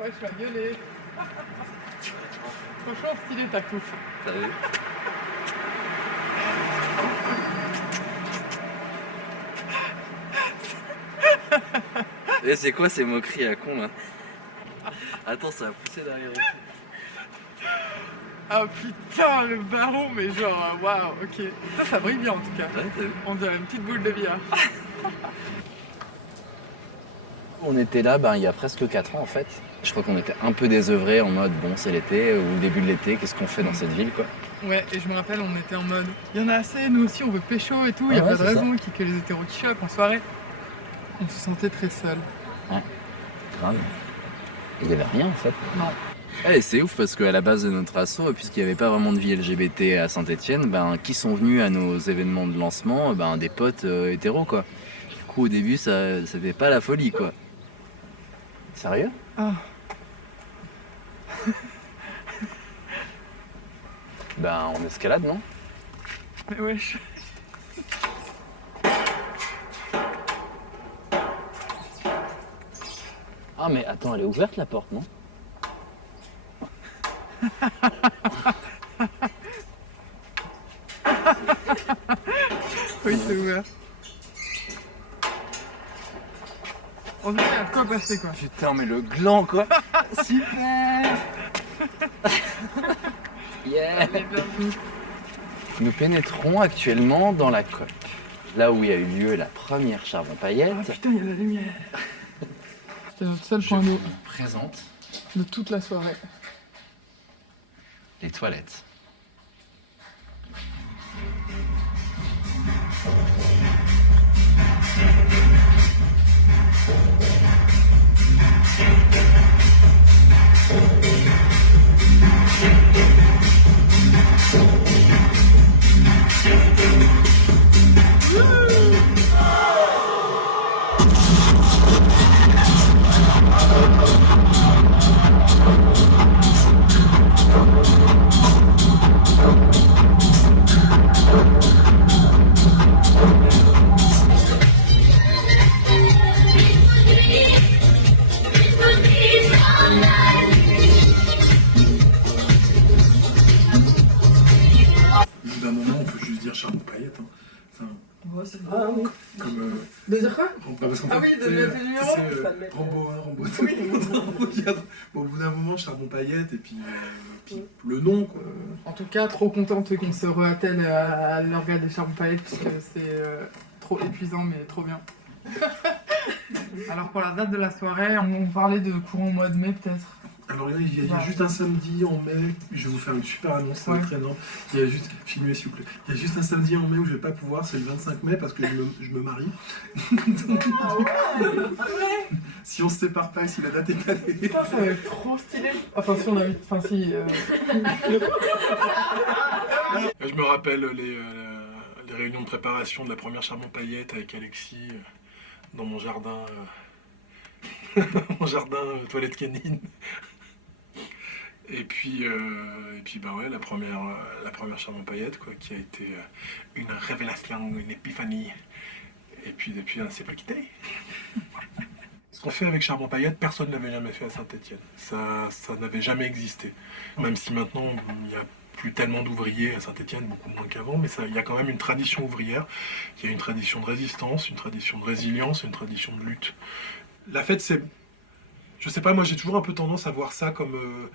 Ouais, je vais gueuler. Franchement, stylé ta coupe. T'as vu? Et c'est quoi ces moqueries à con là? Attends, ça va pousser derrière aussi. Ah putain, le baron, mais genre, waouh, ok. Ça brille bien en tout cas. Ouais, t'as vu? On dirait une petite boule de billard. On était là il y a presque 4 ans en fait. Je crois qu'on était un peu désœuvrés en mode bon c'est l'été ou le début de l'été, qu'est-ce qu'on fait dans cette ville quoi. Ouais, et je me rappelle, on était en mode, il y en a assez, nous aussi on veut pécho et tout, il Ah y a ouais, pas de c'est raison que les hétéros qui chopent en soirée. On se sentait très seuls. Grave. Il y avait rien en fait. Non. Et c'est ouf parce qu'à la base de notre asso, puisqu'il n'y avait pas vraiment de vie LGBT à Saint-Etienne, qui sont venus à nos événements de lancement, des potes hétéros quoi. Du coup au début c'était pas la folie quoi. Sérieux? Ah. On escalade non? Mais wesh. Ah mais attends, elle est ouverte la porte non? Oui, c'est ouvert. On dirait à quoi passer quoi. Putain mais le gland quoi. Super. Yeah. Nous pénétrons actuellement dans la coque, là où il y a eu lieu la première charbon paillette. Ah putain, il y a la lumière. C'était notre seul point d'eau Présente de toute la soirée. les toilettes. D'un moment, on peut juste dire charbon paillette. Hein. Enfin, Ouais, c'est comme. De dire quoi? Parce qu'en Ah fait, oui, de mettre le numéro. Rambo 1, Rambo 2, Rambo 4. Bon, au bout d'un moment, charbon paillette, et puis le nom, quoi. En tout cas, trop contente qu'on se re-attelle à l'organe des charbons paillettes, puisque c'est trop épuisant, mais trop bien. Alors, pour la date de la soirée, on parlait de courant mois de mai, peut-être. Alors, il y a juste un samedi en mai, je vais vous faire une super annonce, ça va être énorme. Il y a juste, filmez s'il vous plaît, il y a juste un samedi en mai où je vais pas pouvoir, c'est le 25 mai parce que je me marie. Donc, si on se sépare pas et si la date est année. Putain, ça va être trop stylé. Enfin, si on a... Enfin, si... Je me rappelle les réunions de préparation de la première charbon paillette avec Alexis dans mon jardin, toilette canine. Et puis ouais, la première charbon paillette quoi, qui a été une révélation, une épiphanie. Et puis depuis, on ne s'est pas quitté. Ce qu'on fait avec charbon paillette, personne ne l'avait jamais fait à Saint-Etienne. Ça n'avait jamais existé. Même si maintenant, il n'y a plus tellement d'ouvriers à Saint-Etienne, beaucoup moins qu'avant, mais il y a quand même une tradition ouvrière. Il y a une tradition de résistance, une tradition de résilience, une tradition de lutte. La fête, c'est... Je sais pas, moi j'ai toujours un peu tendance à voir ça comme...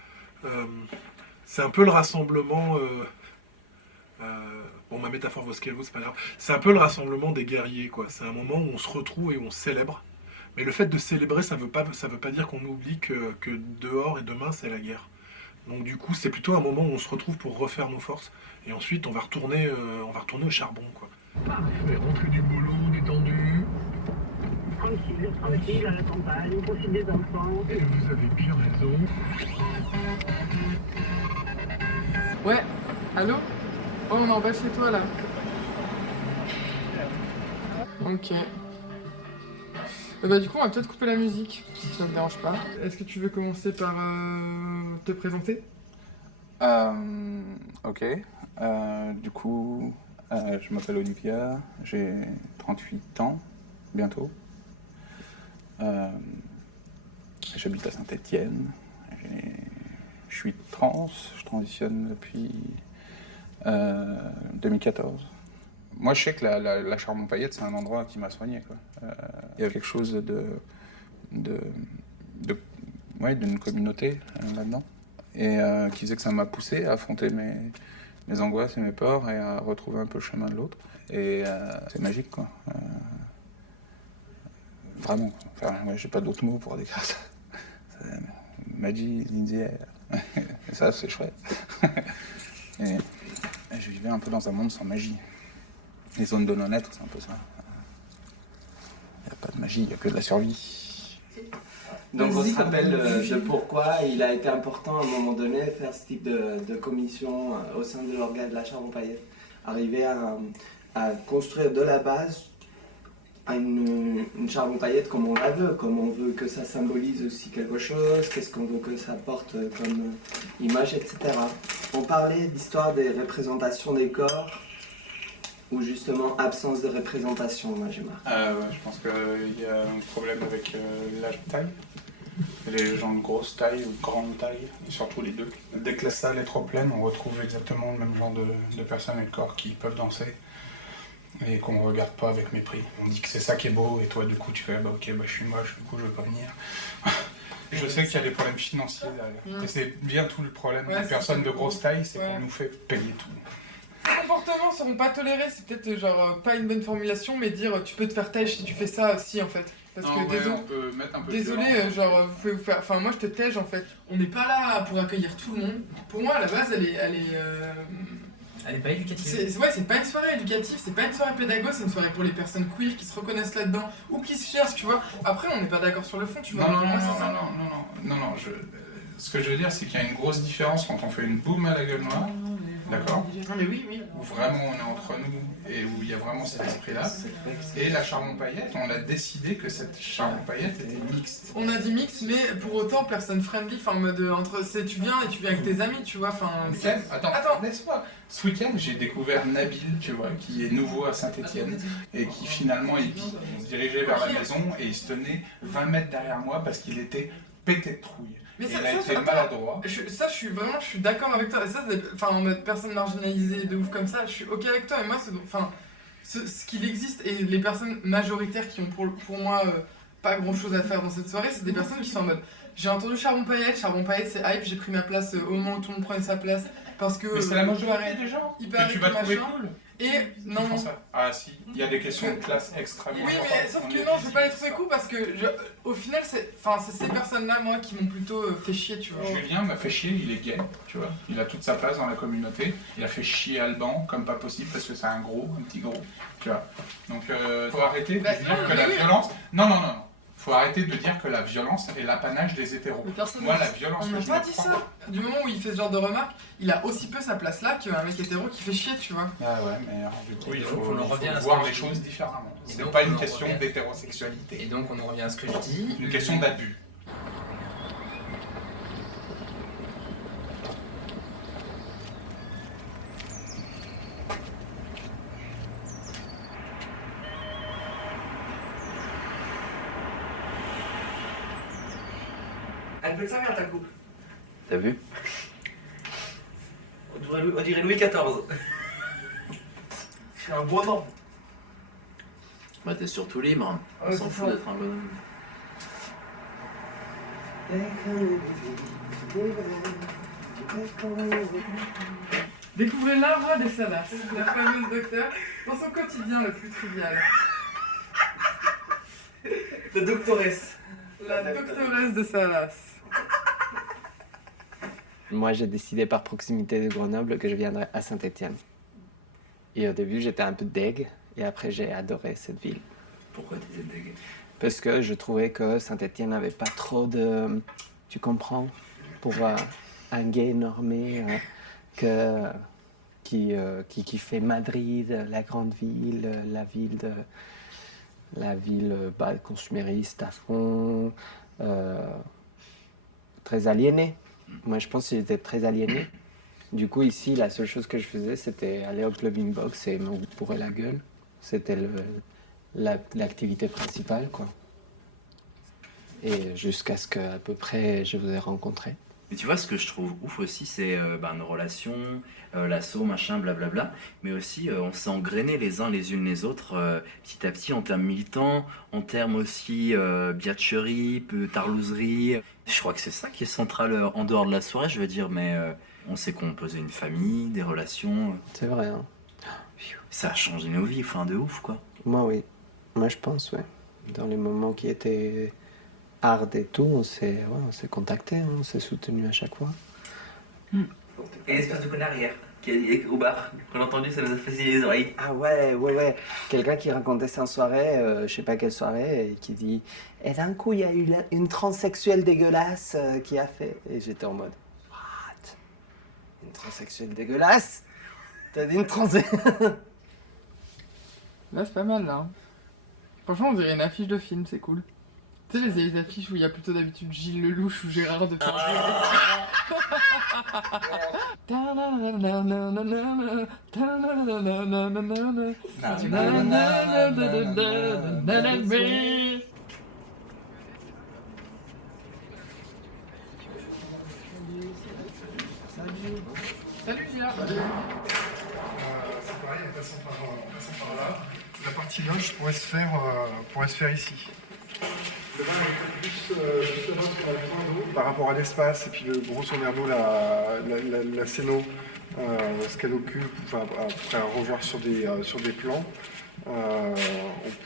c'est un peu le rassemblement... bon, ma métaphore vaut ce qu'elle vaut, c'est pas grave. C'est un peu le rassemblement des guerriers, quoi. C'est un moment où on se retrouve et où on célèbre. Mais le fait de célébrer, ça veut pas dire qu'on oublie que dehors et demain, c'est la guerre. Donc du coup, c'est plutôt un moment où on se retrouve pour refaire nos forces. Et ensuite, on va retourner au charbon, quoi. Parfait, rentrée du boulot, détendu. Tranquille, à la campagne, profite des enfants. Et vous avez bien raison. Ouais, allô? Oh, on est en bas chez toi, là. Ok. Du coup, on va peut-être couper la musique, si ça ne te dérange pas. Est-ce que tu veux commencer par te présenter? Ok. Du coup, je m'appelle Olivia, j'ai 38 ans, bientôt. j'habite à Saint-Étienne. Je suis trans, je transitionne depuis 2014. Moi, je sais que la Charbon-Paillette, c'est un endroit qui m'a soigné, quoi. Il y a quelque chose d'une communauté là-dedans, et qui faisait que ça m'a poussé à affronter mes angoisses et mes peurs et à retrouver un peu le chemin de l'autre. Et c'est magique, quoi. Vraiment. Enfin, ouais, j'ai pas d'autres mots pour décrire ça. Magie, Lindsay. Et ça, c'est chouette. Et je vivais un peu dans un monde sans magie. Les zones de non-être, c'est un peu ça. Il n'y a pas de magie, il n'y a que de la survie. Donc on se rappelle de pourquoi il a été important à un moment donné de faire ce type de commission au sein de l'organe de la Charbon-Paillette. Arriver à construire de la base à une Charbon-Paillette comme on la veut, comme on veut que ça symbolise aussi quelque chose, qu'est-ce qu'on veut que ça porte comme image, etc. On parlait d'histoire des représentations des corps, ou justement absence de représentation, moi j'ai marqué. Ouais, je pense qu'il y a un problème avec la taille. Les gens de grosse taille ou de grande taille, et surtout les deux. Dès que la salle est trop pleine, on retrouve exactement le même genre de personnes et de corps qui peuvent danser et qu'on ne regarde pas avec mépris. On dit que c'est ça qui est beau et toi du coup tu fais bah ok, bah je suis moche, du coup je veux pas venir. Je sais qu'il y a des problèmes financiers derrière. Et c'est bien tout le problème des personnes de grosse taille, c'est qu'on nous fait payer tout. Les comportements seront pas tolérés, c'est peut-être genre pas une bonne formulation, mais dire tu peux te faire têche si tu fais ça aussi en fait. Parce que on peut mettre un peu de désolé, violence. genre vous pouvez vous faire. Enfin moi je te tège en fait. On n'est pas là pour accueillir tout le monde. Pour moi à la base elle Elle est pas éducative. c'est pas une soirée éducative, c'est pas une soirée pédago, c'est une soirée pour les personnes queer qui se reconnaissent là-dedans ou qui se cherchent, tu vois. Après on n'est pas d'accord sur le fond, tu vois. Non, ce que je veux dire, c'est qu'il y a une grosse différence quand on fait une boum à la gueule noire, d'accord ? Non mais oui. Où vraiment on est entre nous et où il y a vraiment cet esprit-là. Et la Charbon-Paillette, on a décidé que cette Charbon-Paillette était mixte. On a dit mix, mais pour autant personne friendly, enfin en mode tu viens avec tes amis, tu vois, enfin. Attends, laisse-moi. Ce week-end, j'ai découvert Nabil, tu vois, qui est nouveau à Saint-Étienne et qui finalement il se dirigeait vers la maison et il se tenait 20 mètres derrière moi parce qu'il était pété de trouille. Mais il a été maladroit. Je suis d'accord avec toi. Et ça, en mode personne marginalisée de ouf comme ça, je suis ok avec toi. Et moi, ce qu'il existe et les personnes majoritaires qui ont pour moi pas grand chose à faire dans cette soirée, c'est des personnes qui sont en mode j'ai entendu Charbon-Paillette c'est hype, j'ai pris ma place au moment où tout le monde prenait sa place parce que. Mais c'est la majorité des gens que tu vas trouver cool. Et non. Ah si, il y a des questions de classe extrêmement importantes. Oui, mais sauf que non, je vais pas les trouver cool parce que au final, c'est ces personnes-là, moi, qui m'ont plutôt fait chier, tu vois. Julien m'a fait chier, il est gay, tu vois. Il a toute sa place dans la communauté. Il a fait chier Alban comme pas possible parce que c'est un petit gros, tu vois. Donc faut arrêter de dire que la violence. Non. Faut arrêter de dire que la violence est l'apanage des hétéros. Moi, la violence. On n'a pas dit ça. Du moment où il fait ce genre de remarques, il a aussi peu sa place là qu'un mec hétéro qui fait chier, tu vois. Ah ouais, mais du coup, il faut voir les choses différemment. C'est pas une question d'hétérosexualité. Et donc, on en revient à ce que je dis. Une question d'abus. Elle peut te servir ta coupe. T'as vu? On dirait Louis XIV. C'est un bois mort. Bah t'es surtout libre, on s'en fout d'être un bonhomme. Découvrez l'arbre des Salas, la fameuse docteure, dans son quotidien le plus trivial. La doctoresse. La doctoresse de Salas. Moi, j'ai décidé par proximité de Grenoble que je viendrais à Saint-Étienne. Et au début, j'étais un peu deg, et après, j'ai adoré cette ville. Pourquoi t'étais deg? Parce que je trouvais que Saint-Étienne n'avait pas trop de... Tu comprends? Pour un gay normé qui fait Madrid, la grande ville, la ville consumériste à fond, très aliénée. Moi, je pense que j'étais très aliéné. Du coup, ici, la seule chose que je faisais, c'était aller au clubbing box et me bourrer la gueule. C'était l'activité principale, quoi. et jusqu'à ce qu'à peu près je vous ai rencontré. Mais tu vois, ce que je trouve ouf aussi, c'est nos relations, l'assaut, machin, blablabla. Mais aussi, on s'est engrainés les uns les unes les autres petit à petit en termes militants, en termes aussi biatcherie, tarlouserie. Je crois que c'est ça qui est central en dehors de la soirée, je veux dire. Mais on s'est composé une famille, des relations. C'est vrai, hein. Ça a changé nos vies, enfin de ouf, quoi. Moi, oui. Moi, je pense, ouais. Dans les moments qui étaient hard et tout, on s'est contactés, hein, on s'est soutenus à chaque fois. Et l'espèce de connard hier, qui est au bar, qu'on a entendu, ça nous a fasciné les oreilles. Ah ouais. Quelqu'un qui racontait ça en soirée, je sais pas quelle soirée, et qui dit « Et d'un coup, il y a eu une transsexuelle dégueulasse qui a fait... » Et j'étais en mode « What? Une transsexuelle dégueulasse? T'as dit une transsexuelle ?» Là, c'est pas mal, là. Franchement, on dirait une affiche de film, c'est cool. Tu sais, les affiches où il y a plutôt d'habitude Gilles Lelouch ou Gérard Depardieu. Salut Gilles. C'est pareil, en passant par là, la partie loge pourrait se faire ici. Le bar est plus justement sur le point d'eau par rapport à l'espace et puis le grosso merdo, la scéno, ce qu'elle occupe, enfin, après à revoir sur des plans. On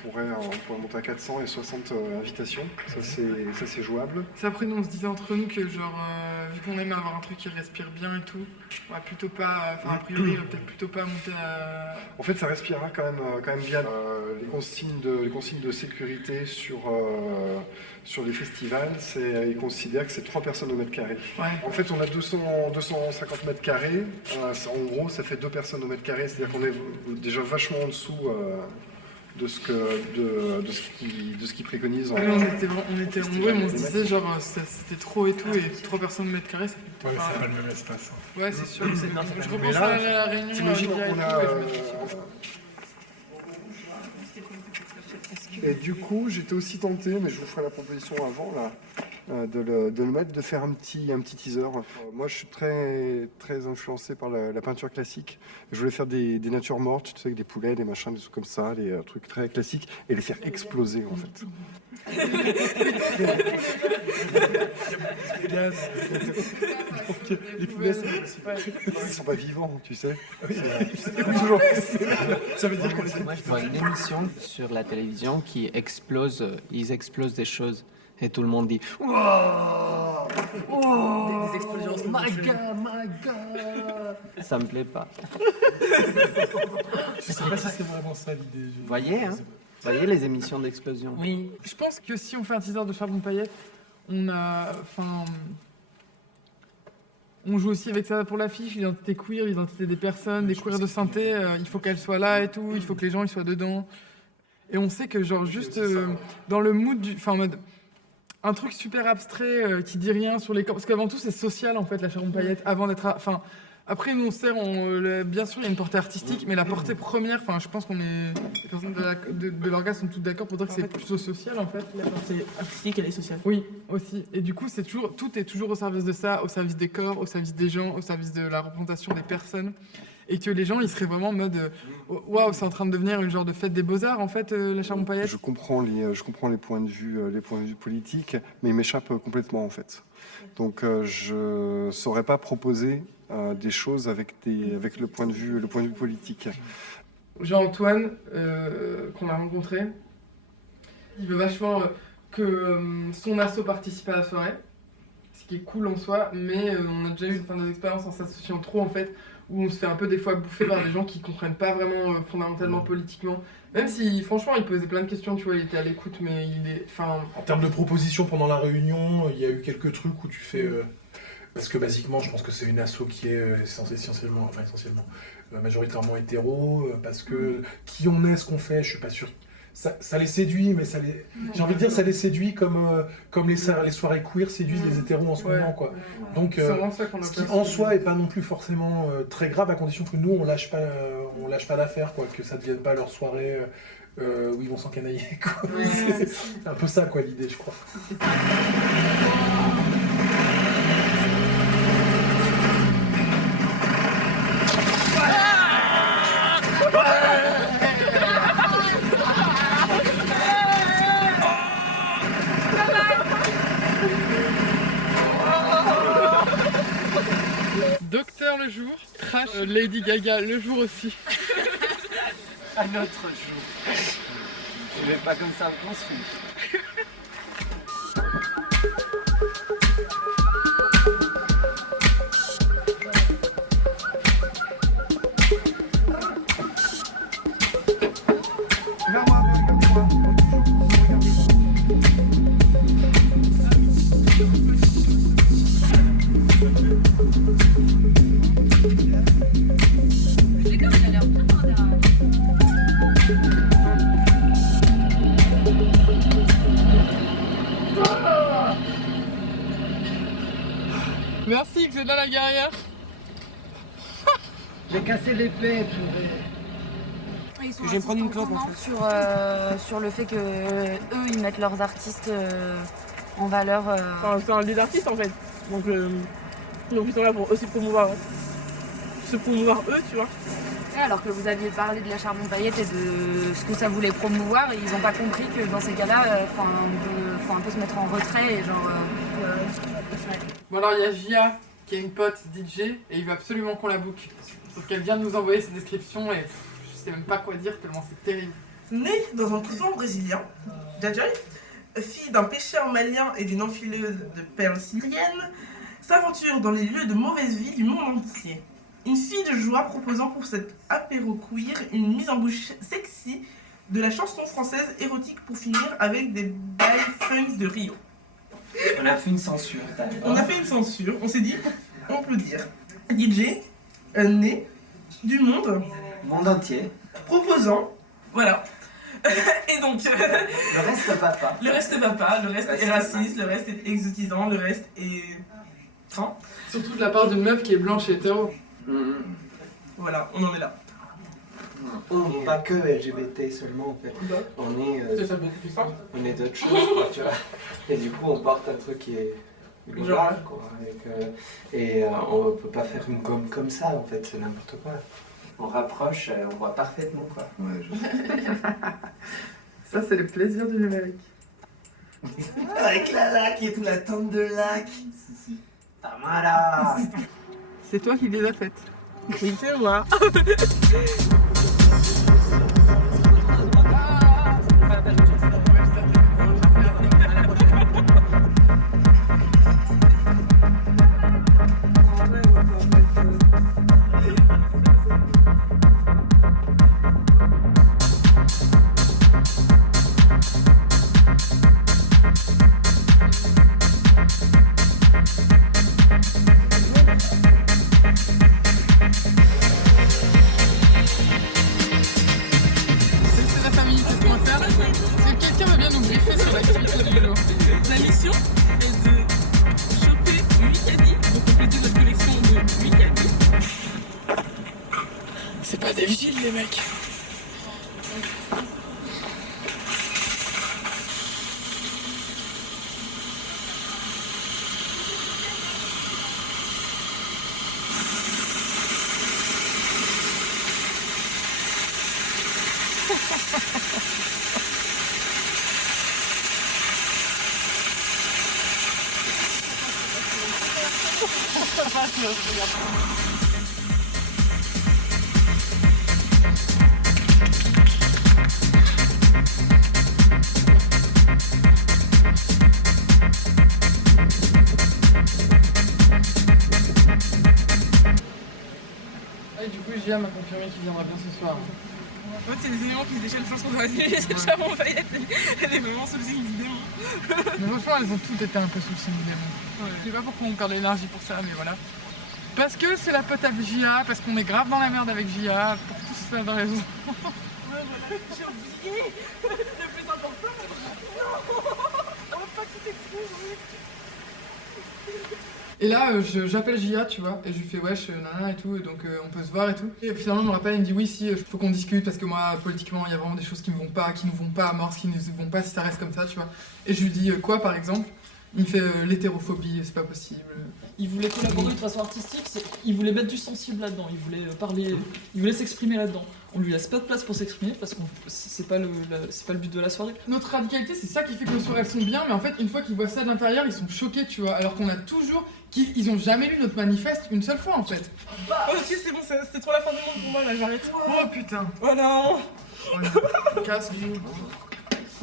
pourrait monter à 400 et 60 invitations, ça c'est jouable. C'est après nous on se disait entre nous que genre vu qu'on aime avoir un truc qui respire bien et tout, on va plutôt pas, enfin a priori on va peut-être plutôt pas monter à... En fait ça respirera quand même bien. Les consignes de sécurité sur les festivals, ils considèrent que c'est 3 personnes au mètre carré. Ouais. En fait on a 250 mètres carrés, en gros ça fait 2 personnes au mètre carré, c'est-à-dire qu'on est déjà vachement en dessous de ce qu'ils préconisent. Ouais, on était nombreux, mais on se disait genre c'était trop et tout, et 3 personnes au mètre carré ça fait... Ouais, c'est pas le même espace. Ouais c'est sûr, je repense là, à la réunion t'imagines, avec on Pierre a... et tout, et je me dis, Et du coup, j'étais aussi tenté, mais je vous ferai la proposition avant, là, de le mettre, de faire un petit teaser. Moi, je suis très, très influencé par la peinture classique. Je voulais faire des natures mortes, tu sais, avec des poulets, des machins, des trucs comme ça, des trucs très classiques, et les faire exploser, en fait. Les poulets, ils sont pas vivants, tu sais. Ça veut dire qu'on les... Moi, je vois une émission sur la télévision qui explose, ils explosent des choses. Et tout le monde dit « Wow! Des explosions. My God! » Ça me plaît pas. Je sais pas si c'est vraiment ça l'idée. Vous voyez, hein? Vous voyez les émissions d'explosion? Oui. Je pense que si on fait un teaser de Charbon Paillette, on joue aussi avec ça pour l'affiche, l'identité queer, l'identité des personnes, des queers de synthé, il faut qu'elle soit là et tout, il faut que les gens ils soient dedans. Et on sait que genre juste dans le mood en mode un truc super abstrait qui dit rien sur les corps, parce qu'avant tout c'est social en fait la Charbon Paillette, avant d'être, après nous on sert, bien sûr il y a une portée artistique, mais la portée première, je pense qu'on est, les personnes de l'orgasme sont toutes d'accord pour dire que c'est plutôt social en fait. La portée artistique, elle est sociale. Oui, aussi. Et du coup, tout est toujours au service de ça, au service des corps, au service des gens, au service de la représentation des personnes. Et que les gens, ils seraient vraiment en mode waouh, c'est en train de devenir une genre de fête des beaux-arts, en fait, la Charbon Paillette. Je comprends les points de vue politiques, mais ils m'échappent complètement, en fait. Donc, je saurais pas proposer des choses avec le point de vue politique. Jean-Antoine, qu'on a rencontré, il veut vachement que son asso participe à la soirée, ce qui est cool en soi, mais on a déjà eu des expériences en s'associant trop en fait, où on se fait un peu des fois bouffer par des gens qui comprennent pas vraiment fondamentalement politiquement. Même si franchement il posait plein de questions, tu vois, il était à l'écoute, mais En termes de propositions pendant la réunion, il y a eu quelques trucs où tu fais... parce que basiquement, je pense que c'est une asso qui est essentiellement, majoritairement hétéro, parce que qui on est, ce qu'on fait, je suis pas sûr. Ça les séduit, mais j'ai envie de dire, ça les séduit comme les soirées queer séduisent les hétéros en ce moment, quoi. Donc, ce qui en soi est pas non plus forcément très grave, à condition que nous on lâche pas l'affaire, quoi, que ça devienne pas leur soirée où ils vont s'encanailler, quoi. C'est un peu ça, quoi, l'idée, je crois. le jour, trash Lady Gaga le jour aussi. Un autre jour. Je vais pas comme ça me construire. Merci Xena la guerrière. J'ai cassé l'épée, purée. Ils sont Je vais prendre une insistants clope, en vraiment sur le fait que eux ils mettent leurs artistes en valeur. C'est un lieu d'artistes en fait. Donc ils sont là pour aussi promouvoir eux, tu vois. Ouais, alors que vous aviez parlé de la Charbon-Paillette et de ce que ça voulait promouvoir, et ils n'ont pas compris que dans ces cas-là, faut un peu se mettre en retrait et genre. Bon alors il y a Gia qui est une pote DJ et il veut absolument qu'on la book. Sauf qu'elle vient de nous envoyer ses descriptions et je sais même pas quoi dire tellement c'est terrible. Née dans un couvent brésilien, Jajoy, fille d'un pêcheur malien et d'une enfileuse de perles syriennes, s'aventure dans les lieux de mauvaise vie du monde entier. Une fille de joie proposant pour cet apéro queer une mise en bouche sexy de la chanson française érotique pour finir avec des bails funk de Rio. On a fait une censure. On a fait une censure, on s'est dit, on peut dire DJ, né, du monde, Monde entier. proposant, voilà. Et donc, Le reste papa. le reste va pas, le reste est raciste, le reste est exotisant, le reste est... Hein. Surtout de la part d'une meuf qui est blanche et hétéro. Voilà, on en est là. On n'est pas que LGBT seulement en fait. On est, C'est ça beaucoup plus simple. on est d'autres choses quoi, tu vois. Et du coup on porte un truc qui est global quoi. Et on peut pas faire une gomme comme ça en fait, c'est n'importe quoi. On rapproche, on voit parfaitement quoi. Ouais, ça c'est le plaisir du numérique. Avec la lac et toute la tente de lac. Tamara. C'est toi qui les as faites. Oui, c'est moi. C'est la famille, qu'est-ce qu'on va faire? Est-ce que quelqu'un va bien nous briefer sur l'activité du jour? La mission est de choper 8 caddies, de compléter notre collection de 8 caddies. C'est pas des vigiles les mecs. Et du coup, Gia m'a confirmé qu'il viendra bien ce soir. En fait, c'est des éléments qui se déchaînent, je pense qu'on va annuler cette Charbon-Paillette. Elle est vraiment sous le signe du démon. Mais franchement, elles ont toutes été un peu sous le signe du démon. Je sais pas pourquoi on perd de l'énergie pour ça, mais voilà. Parce que c'est la pote à Gia, parce qu'on est grave dans la merde avec Gia, pour tout ça de raison. Ouais, voilà, j'ai oublié le plus important. Non, on va pas que tu t'excuses. Et là, j'appelle Gia, tu vois, et je lui fais wesh, nana et tout, et donc on peut se voir et tout. Et finalement, il me rappelle, il me dit oui, si, faut qu'on discute, parce que moi, politiquement, il y a vraiment des choses qui nous vont pas à mort, qui ne vont pas si ça reste comme ça, tu vois. Et je lui dis quoi, par exemple? Il me fait l'hétérophobie, c'est pas possible. Il voulait collaborer de façon artistique, il voulait mettre du sensible là-dedans, il voulait parler, il voulait s'exprimer là-dedans. on lui laisse pas de place pour s'exprimer parce que c'est pas le but de la soirée. Notre radicalité, c'est ça qui fait que nos soirées sont bien, mais en fait, une fois qu'ils voient ça de l'intérieur, ils sont choqués, tu vois. Alors qu'on a toujours. Ils ont jamais lu notre manifeste une seule fois en fait. Ok, c'est bon, c'était trop la fin du monde pour moi, là, j'arrête. Oh putain. Oh non. Casse.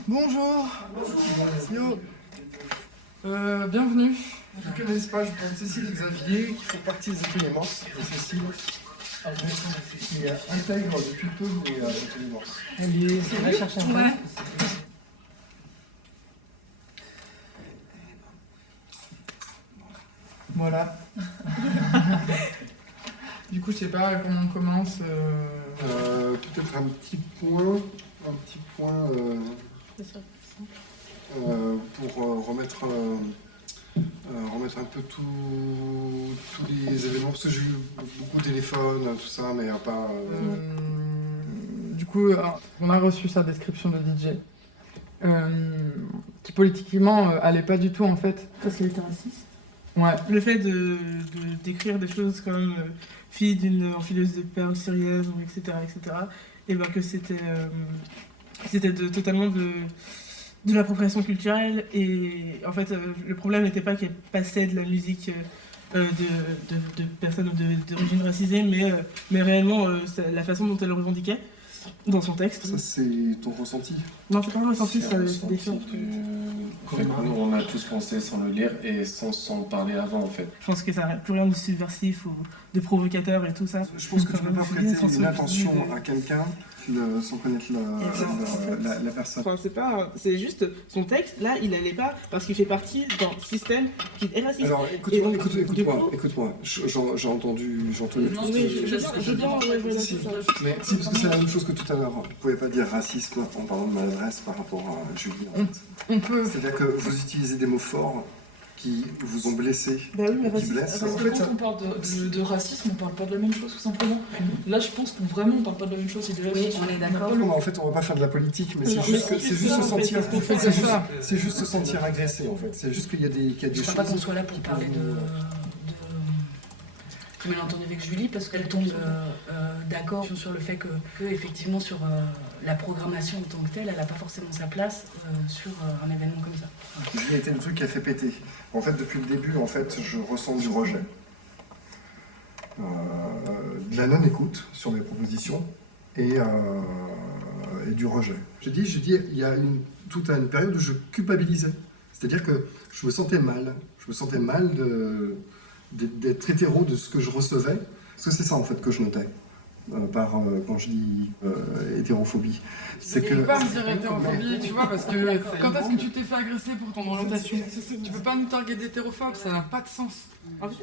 Bonjour. Yo. Bienvenue. Je ne connais pas, je pense Cécile et Xavier qui font partie des ateliers Morse. Et Cécile, qui intègre depuis peu les ateliers Morse. Allez, on va chercher un peu. Voilà. Du coup, je sais pas comment on commence. Peut-être un petit point pour remettre un peu tous les événements, parce que j'ai eu beaucoup de téléphones, tout ça, mais pas... Du coup, on a reçu sa description de DJ, qui politiquement allait pas du tout en fait. Parce qu'elle était raciste. Ouais. Le fait de décrire des choses comme fille d'une enfileuse de perles syrienne, etc., et ben que c'était totalement de l'appropriation culturelle. Et en fait, le problème n'était pas qu'elle passait de la musique de personnes d'origine racisée, mais réellement la façon dont elle le revendiquait dans son texte. Ça, c'est ton ressenti? Non, c'est pas un ressenti, c'est des faits. Nous, on a tous pensé sans le lire et sans parler avant, en fait. Je pense que ça n'a plus rien de subversif ou de provocateur et tout ça. Je pense que tu peux pas prêter une intention à quelqu'un sans connaître la personne. Enfin, c'est juste son texte, là, il allait pas parce qu'il fait partie d'un système qui est raciste. Alors, écoute-moi. J'ai entendu tout. Mais si, parce que c'est la même chose que tout à l'heure. Vous pouvez pas dire racisme en parlant de maladresse par rapport à Julie. On peut. C'est-à-dire que vous utilisez des mots forts qui vous ont blessé, bah oui, mais qui blessent. Parce que quand on parle de racisme, on parle pas de la même chose, tout simplement. Là, je pense qu'on vraiment parle pas de la même chose. Oui, on est d'accord. En fait, on va pas faire de la politique, mais c'est juste se sentir agressé, en fait. C'est juste qu'il y a des choses... Je crois pas qu'on soit là pour parler de malentendu avec Julie, parce qu'elle tombe d'accord sur le fait que effectivement, sur la programmation en tant que telle, elle n'a pas forcément sa place sur un événement comme ça. Julie a été le truc qui a fait péter. En fait, depuis le début, en fait, je ressens du rejet. De la non-écoute sur mes propositions et du rejet. J'ai dit, il y a toute une période où je culpabilisais. C'est-à-dire que je me sentais mal. Je me sentais mal d'être hétéro de ce que je recevais. Parce que c'est ça, en fait, que je notais. Quand je dis hétérophobie. C'est que... Tu peux pas me dire hétérophobie, tu vois, parce que quand est-ce que tu t'es fait agresser pour ton orientation? Tu peux pas nous targuer d'hétérophobe, ça n'a pas de sens.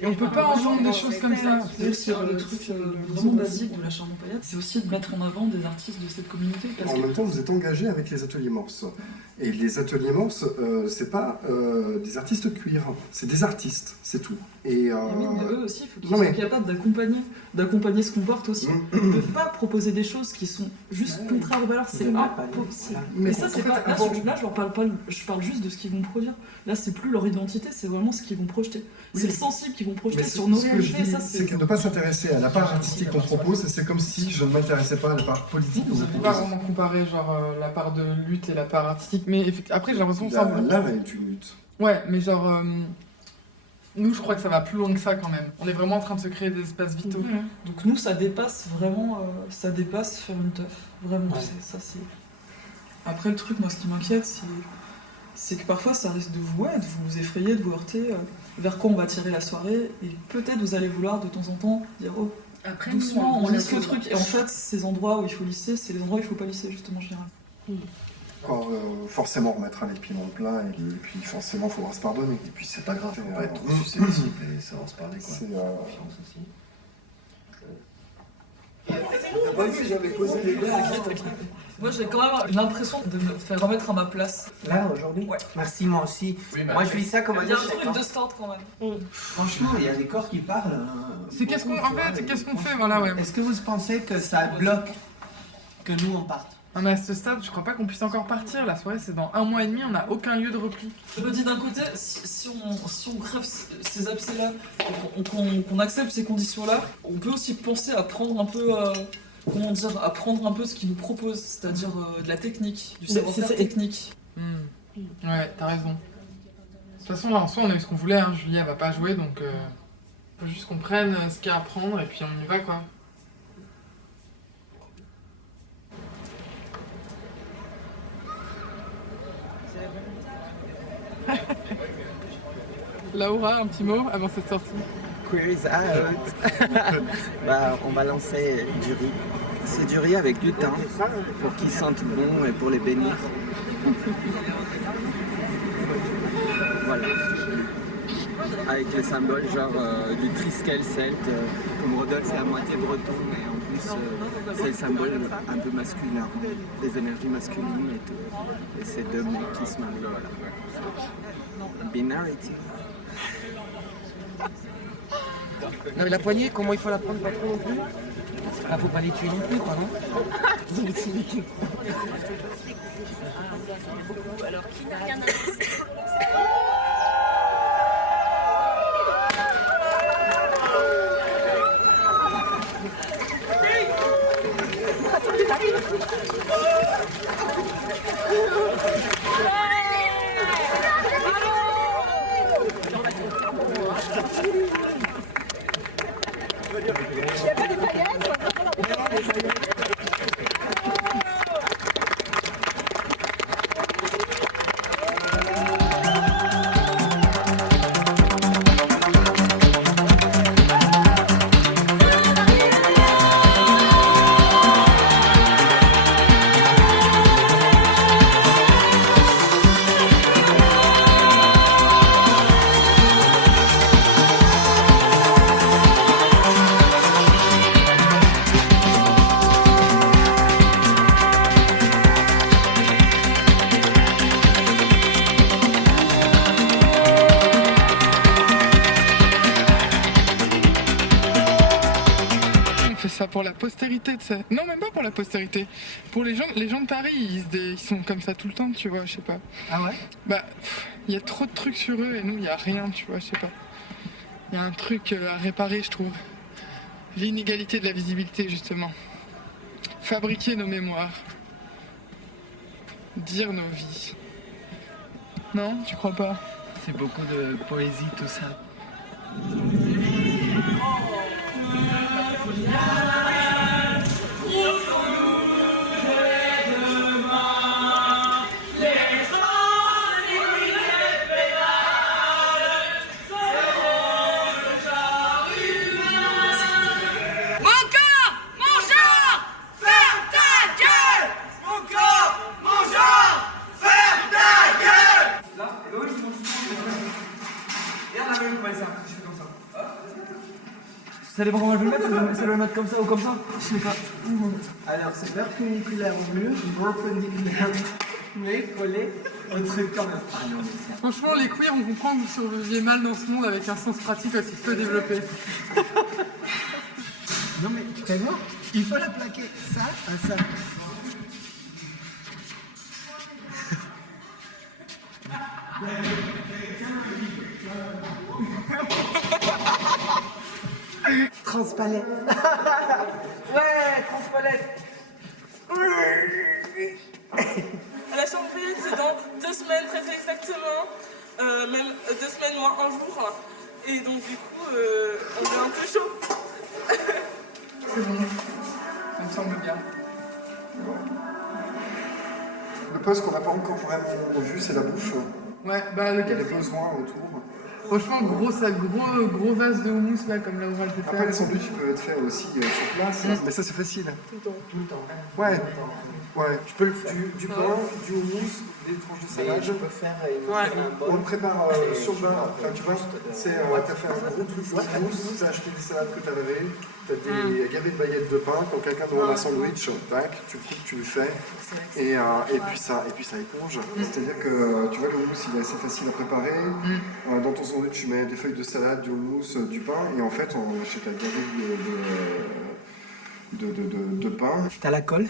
Et on peut pas entendre des choses comme ça. Sur le truc vraiment basique de la Charbon Paillettes, c'est aussi de mettre en avant des artistes de cette communauté. En même temps, vous êtes engagé avec les ateliers Morse. Et les ateliers Morse, c'est pas des artistes cuir, c'est des artistes, c'est tout. Et oui, mais eux aussi, il faut qu'ils soient capables d'accompagner ce qu'on porte aussi. Ils ne peuvent pas proposer des choses qui sont juste contraires aux valeurs, c'est impossible. Mais ça, c'est pas. Là, je parle juste de ce qu'ils vont produire. Là, c'est plus leur identité, c'est vraiment ce qu'ils vont projeter. C'est le sensible qu'ils vont projeter sur nos réalités. C'est que ne pas s'intéresser à la part artistique qu'on propose, c'est comme si je ne m'intéressais pas à la part politique qu'on propose. On peut pas vraiment comparer genre la part de lutte et la part artistique, mais après j'ai l'impression que ça. L'art est une lutte. Ouais, mais genre. Nous, je crois que ça va plus loin que ça quand même. On est vraiment en train de se créer des espaces vitaux. Donc nous, ça dépasse vraiment, ça dépasse faire une teuf. Vraiment, ça c'est... Après, le truc, moi, ce qui m'inquiète, c'est que parfois, ça risque de vous effrayer, de vous heurter vers quoi on va tirer la soirée. Et peut-être vous allez vouloir, de temps en temps, dire « Oh, après, doucement, on lisse le truc. » Et en fait, ces endroits où il faut lisser, c'est les endroits où il faut pas lisser, justement, en général. Forcément, on remettra les pieds dans le plat et puis forcément, il faudra se pardonner. Et puis c'est pas grave, faut pas être trop susceptible et savoir se parler, quoi. C'est confiance aussi. J'avais posé les gars. Moi, j'ai quand même l'impression de me faire remettre à ma place. Là, aujourd'hui? Ouais. Merci, moi aussi. Oui, moi, je vis ça comme un échec. Il y a un truc de stand quand même. Franchement, il y a des corps qui parlent. C'est qu'est-ce qu'on fait, voilà, ouais. Est-ce que vous pensez que ça bloque que nous, on parte? Non mais à ce stade, je crois pas qu'on puisse encore partir. La soirée, c'est dans 1 mois et demi, on n'a aucun lieu de repli. Je me dis d'un côté, si on crève ces abcès-là, qu'on accepte ces conditions-là, on peut aussi penser à prendre un peu comment dire, apprendre un peu ce qu'ils nous proposent, c'est-à-dire de la technique, du savoir-faire technique. Ouais, t'as raison. De toute façon, là, en soi, on a eu ce qu'on voulait, hein. Julie, elle va pas jouer, donc faut juste qu'on prenne ce qu'il y a à prendre et puis on y va, quoi. Laura, un petit mot avant cette sortie? Quiz out. Bah, on va lancer du riz. C'est du riz avec du thym pour qu'ils sentent bon et pour les bénir. Voilà. Avec les symboles genre du triskel celte. Comme Rodolphe c'est à moitié breton, mais en plus c'est le symbole un peu masculin, des énergies masculines et tout. Et c'est deux mecs qui se marient, voilà. Binarity. Non mais la poignée, comment il faut la prendre, pas trop non plus? Ah, faut pas les tuer non plus, quoi, non? Alors, qui n'a qu'un indice? Ça pour la postérité, tu sais. Non, même pas pour la postérité. Pour les gens de Paris, ils sont comme ça tout le temps, tu vois, je sais pas. Ah ouais? Bah, il y a trop de trucs sur eux et nous, il y a rien, tu vois, je sais pas. Il y a un truc à réparer, je trouve. L'inégalité de la visibilité, justement. Fabriquer nos mémoires. Dire nos vies. Non, tu crois pas? C'est beaucoup de poésie, tout ça. Ça dépend comment je vais le mettre, ça doit le mettre comme ça ou comme ça? Je sais pas. Alors c'est perpendiculaire au mur, perpendiculaire mais collé au truc quand même. Ah non, mais ça... Franchement, les queers, on comprend que vous surviviez mal dans ce monde avec un sens pratique aussi peu développé. Non mais tu vas voir, il faut la plaquer ça à ça. Transpalette. Ouais, transpalette. À la chambre payette, c'est dans 2 semaines, très exactement. Même 2 semaines moins un jour. Et donc du coup, on est un peu chaud. C'est bon, ça me semble bien. Le poste qu'on n'a pas encore vraiment vu, c'est la bouffe. Ouais, bah le Il y a des café. besoins autour. Franchement, gros vase de houmous là, comme la Laura le fait faire. Après, les sandwichs peuvent être faits aussi sur place, mais ça c'est facile. Tout le temps. Tout le temps. Ouais, ouais. Je peux le faire. Du pain, du houmous, des tranches de Et salade. je peux faire un bol. On le prépare sur le bain. Enfin, tu vois, t'as fait un gros truc de houmous, t'as acheté des salades que t'as lavées, t'as des gavets de baguettes de pain. Quand quelqu'un demande un sandwich, tac, tu coupes, tu le fais. Et puis ça éponge. C'est-à-dire que tu vois, le houmous il est assez facile à préparer. Dans ton sandwich, tu mets des feuilles de salade, du houmous, du pain. Et en fait, on achète un gavet de pain. T'as la colle?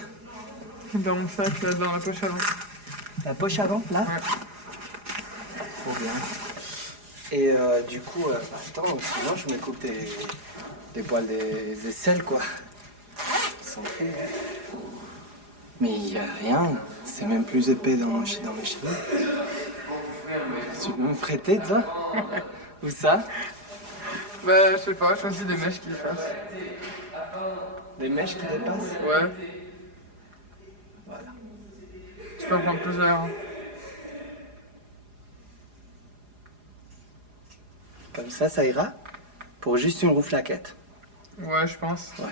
Dans mon sac, là, dans la poche avant. La poche avant, là? Ouais. Trop bien. Et du coup, attends, sinon je me coupe des poils des aisselles, quoi. s'en fout. Hein. Mais il n'y a rien. C'est même plus épais dans mes cheveux. Tu peux me prêter, toi? Où ça? Bah, je sais pas, choisis des mèches qui dépassent. Des mèches qui dépassent? Ouais. Voilà. Tu peux en prendre plusieurs. Comme ça ira? Pour juste une rouflaquette. Ouais, je pense. Ouais.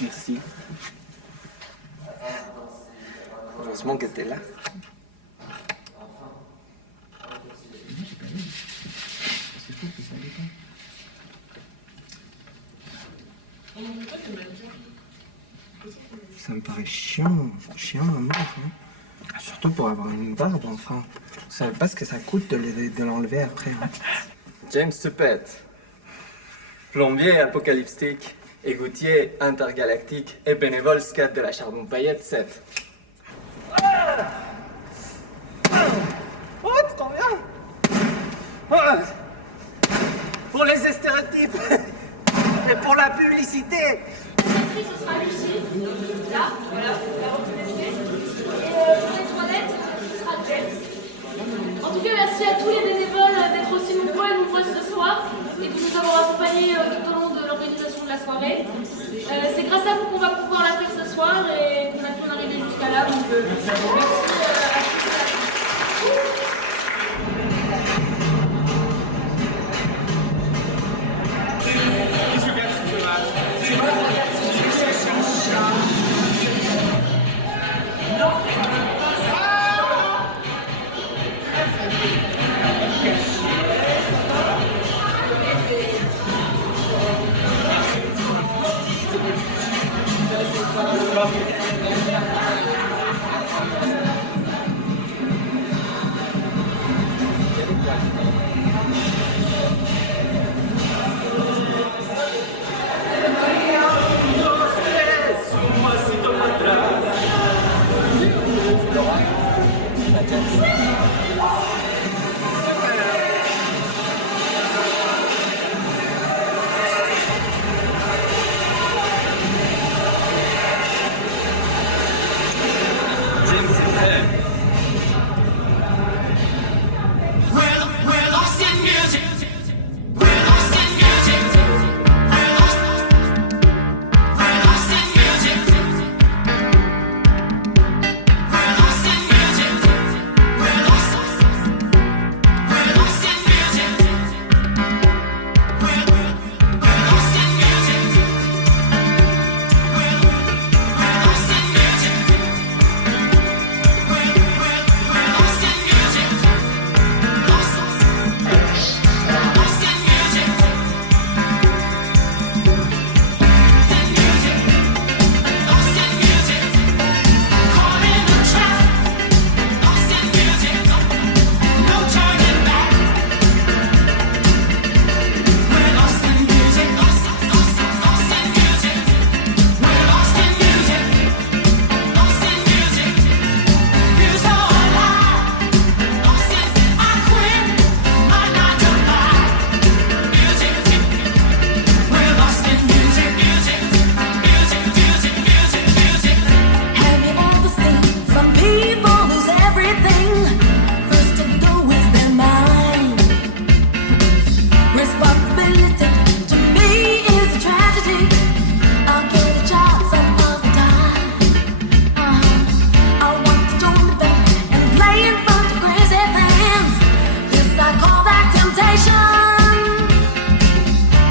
Merci. Heureusement que t'es là. Ça me paraît chiant à mort. Hein. Surtout pour avoir une barbe, enfin. Vous savez pas ce que ça coûte de l'enlever après. Hein. James Tupet, plombier apocalyptique, égoutier intergalactique et bénévole scat de la Charbon Paillette 7. Oh, trop bien! Pour les stéréotypes et pour la publicité. Ce sera Lucie, là, voilà, vous la reconnaissez. Et pour les toilettes, ce sera James. En tout cas, merci à tous les bénévoles d'être aussi nombreux et nombreuses ce soir et de nous avoir accompagnés tout au long de l'organisation de la soirée. C'est grâce à vous qu'on va pouvoir la faire ce soir et qu'on a pu en arriver jusqu'à là. Donc, merci à tous et à tous.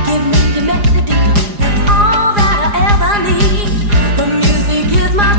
Give me your melody, that's all that I ever need. The music is my